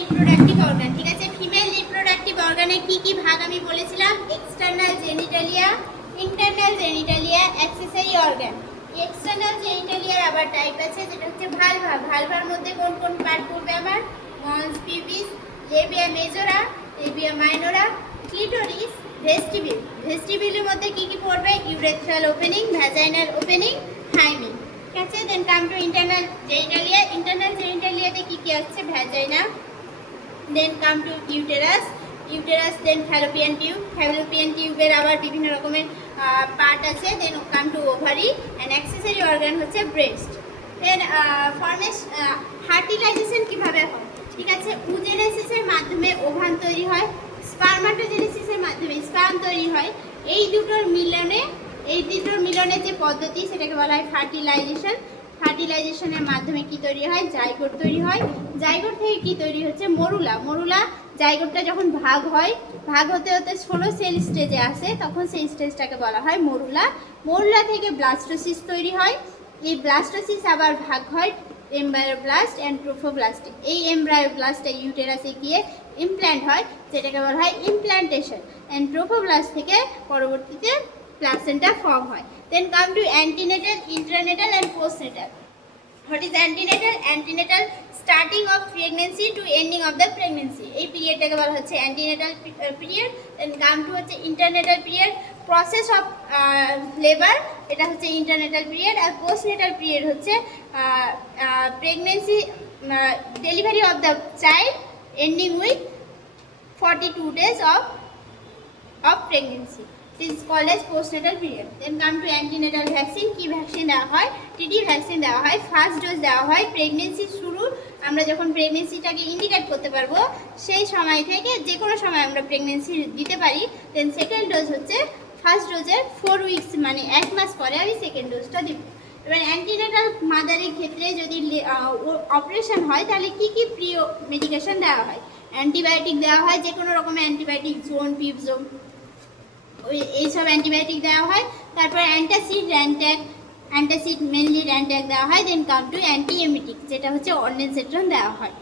Reproductive organ. ঠিক আছে, female reproductive অর্গানে কি কি ভাগ আমি বলেছিলাম? External genitalia, internal genitalia, accessory organ. External জেনিটালিয়ার আবার টাইপ আছে, যেটা হচ্ছে ভালভা। ভালভার মধ্যে কোন কোন পার্ট পড়বে আমার? Mons, pubis, labia majora, labia minora, clitoris, vestibule. ভেস্টিবিউলের মধ্যে কি কি পড়বে? Urethral opening, vaginal opening, hymen. ঠিক আছে, then come to internal genitalia. Internal জেনিটালিয়াতে কি কি আসছে? Vagina, then come to uterus, uterus, then fallopian tube. Fallopian টিউবের আবার বিভিন্ন রকমের পার্ট আছে। Then come to ovary and accessory organ হচ্ছে ব্রেস্ট। দেন ফার্টিলাইজেশন কিভাবে হয়? ঠিক আছে, উজেনেসিসের মাধ্যমে ওভান তৈরি হয়, স্পার্মাটোজেনেসিসের মাধ্যমে স্পার্ম তৈরি হয়। এই দুটোর মিলনে যে পদ্ধতি সেটাকে বলা হয় ফার্টিলাইজেশন। ফার্টিলাইজেশনের মাধ্যমে কি তৈরি হয়? জাইগোট তৈরি হয়। জাইগোট থেকে কি তৈরি হচ্ছে? মরুলা। মরুলা জাইগোটটা যখন ভাগ হয়, ভাগ হতে হতে 16 সেল স্টেজে আসে, তখন সেই স্টেজটাকে বলা হয় মরুলা। মরুলা থেকে ব্লাস্টোসিস তৈরি হয়। এই ব্লাস্টোসিস আবার ভাগ হয় এমব্রায়োব্লাস্ট অ্যান্ড ট্রোফোব্লাস্ট। এই এমব্রায়োব্লাস্টে ইউটেরাসে গিয়ে ইমপ্ল্যান্ট হয়, যেটাকে বলা হয় ইমপ্ল্যান্টেশন। অ্যান্ড ট্রোফোব্লাস্ট থেকে পরবর্তীতে প্লাসেন্টা ফর্ম হয়। Then come to antenatal, intranatal and postnatal. What is antenatal? Antenatal starting of pregnancy to ending of the pregnancy. এই পিরিয়ডটাকে বলা হচ্ছে antenatal period. Then come to হচ্ছে intranatal period, process of labour, এটা হচ্ছে intranatal period. আর postnatal period হচ্ছে pregnancy, delivery of the child ending with 42 days of pregnancy. This is called as postnatal period. Then come to antenatal vaccine. কি vaccine দেওয়া হয়? TT vaccine দেওয়া হয়। First dose দেওয়া হয় প্রেগনেন্সি শুরু, আমরা যখন প্রেগনেন্সিটাকে ইন্ডিকেট করতে পারবো সেই সময় থেকে যে কোনো সময় আমরা প্রেগনেন্সি দিতে পারি। দেন সেকেন্ড ডোজ হচ্ছে ফার্স্ট ডোজের 4 উইকস, মানে 1 মাস পরে আমি সেকেন্ড ডোজটা দিব। এবার অ্যান্টিনেটাল মাদারের ক্ষেত্রে যদি অপারেশন হয় তাহলে কি কি প্রিয় মেডিকেশন দেওয়া হয়? অ্যান্টিবায়োটিক দেওয়া হয়, যে কোনো রকমের অ্যান্টিবায়োটিক, জোন, পিপজোন, এইসব অ্যান্টিবায়োটিক দেওয়া হয়। তারপর antacid, Rantac, antacid mainly Rantac দেওয়া হয়। দেন কাম টু অ্যান্টিএমিটিক, যেটা হচ্ছে অর্নেনসেট্রন দেওয়া হয়।